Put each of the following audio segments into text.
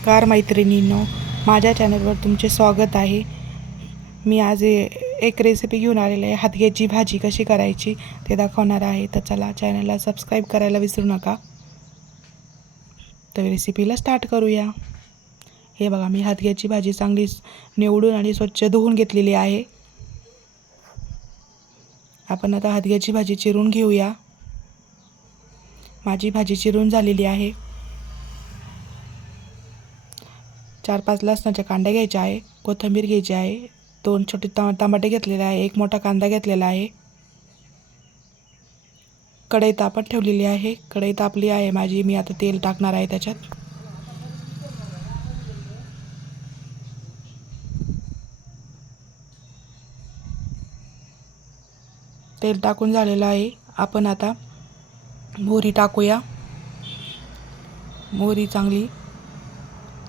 नमस्कार मैत्रिणींनो, माझ्या चॅनलवर तुमचे स्वागत आहे. मी आज एक रेसिपी घेऊन आलेली आहे. हादग्याची भाजी कशी करायची ते दाखवणार आहे. तर चला चॅनलला सबस्क्राईब करायला विसरू नका. तर रेसिपीला स्टार्ट करूया. हे बघा, मी हादग्याची भाजी चांगली निवडून आणि स्वच्छ धुवून घेतलेली आहे. आपण आता हादग्याची भाजी चिरून घेऊया. माझी भाजी चिरून झालेली आहे. 4-5 लसणाच्या कांड्या घ्यायच्या आहे, कोथिंबीर घ्यायची आहे, 2 छोटे टमाटे घेतलेले आहे, 1 मोठा कांदा घेतलेला आहे. कढई तापत ठेवलेली आहे. कढई तापली आहे माझी. मी आता तेल टाकणार आहे त्याच्यात. तेल टाकून झालेलं आहे. आपण आता मोहरी टाकूया. मोहरी चांगली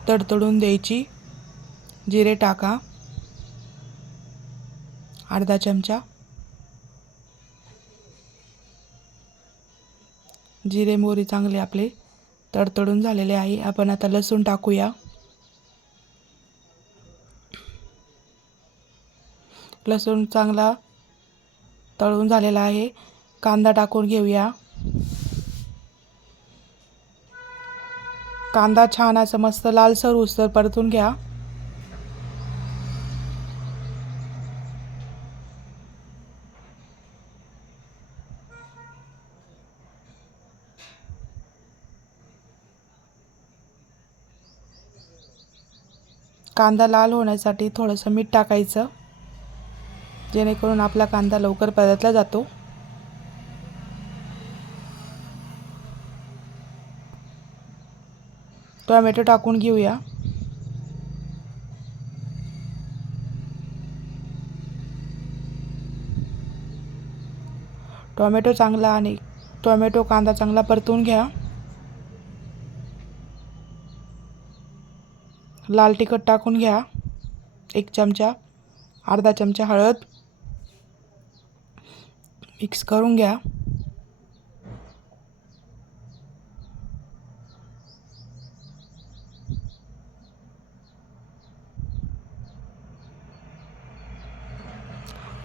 तडतडून द्यायची. जिरे टाका, अर्धा चमचा. जिरे मोहरी चांगले आपले तडतडून झालेले आहे. आपण आता लसूण टाकूया. लसूण चांगला तळून झालेला आहे. कांदा टाकून घेऊया. कांदा छान असं मस्त लालसर होईस्तोवर परतून घ्या. कांदा लाल होण्यासाठी थोडंसं मीठ टाकायचं, जेणेकरून आपला कांदा लवकर परतला जातो. टोमॅटो टाकून घेऊया. टोमॅटो कांदा चांगला परतून घ्या. लाल तिखट टाकून घ्या, 1 चमचा. अर्धा चमचा हळद. मिक्स करून घ्या.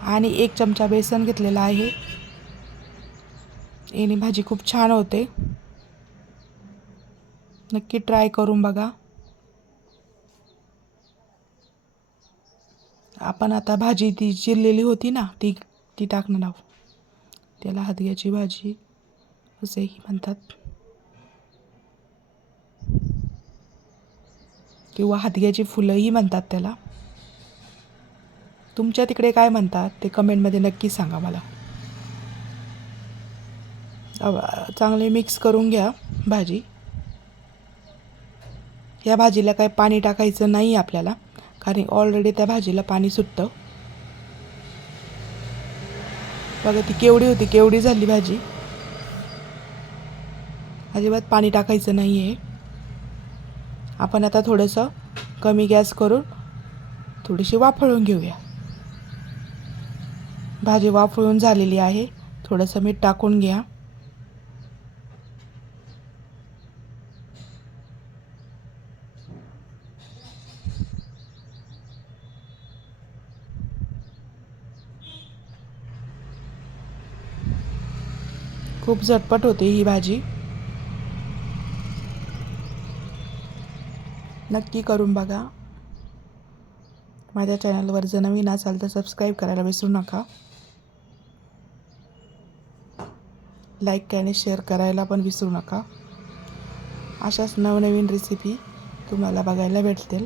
आणि 1 चमचा बेसन घेतलेला आहे. याने भाजी खूप छान होते. नक्की ट्राय करून बघा. आपण आता भाजी ती चिरलेली होती ना, ती टाकणार आहोत. त्याला हादग्याची भाजी असेही म्हणतात, किंवा हादग्याची फुलंही म्हणतात त्याला. तुमच्या तिकडे काय म्हणतात ते कमेंटमध्ये नक्की सांगा मला. चांगले मिक्स करून घ्या भाजी. या भाजीला काही पाणी टाकायचं नाही आपल्याला, कारण ऑलरेडी त्या भाजीला पाणी सुटतं. बघा ती केवढी होती, केवढी झाली भाजी. अजिबात पाणी टाकायचं नाही आहे. आपण आता थोडंसं कमी गॅस करून थोडीशी वाफळून घेऊया. भाजी वाफळून झालेली आहे. थोडंसं मीठ टाकून घ्या. खूप झटपट होते ही भाजी. नक्की करून बघा. माझ्या चॅनलवर जर नवीन असाल तर सबस्क्राईब करायला विसरू नका. लाईक आणि शेअर करायला पण विसरू नका. अशाच नवनवीन रेसिपी तुम्हाला बघायला भेटतील.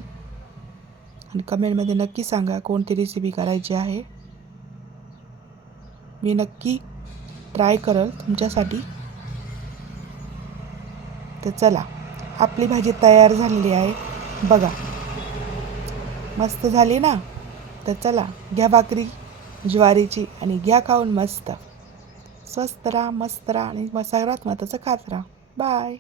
आणि कमेंटमध्ये नक्की सांगा कोणती रेसिपी करायची आहे. मी नक्की ट्राय करेल तुमच्यासाठी. तर चला, आपली भाजी तयार झालेली आहे. बघा, मस्त झाली ना. तर चला, घ्या भाकरी ज्वारीची आणि घ्या खाऊन मस्त. स्वस्त राहा, मस्त राहा आणि सगळ्यात महत्त्वाचं खात राहा. बाय.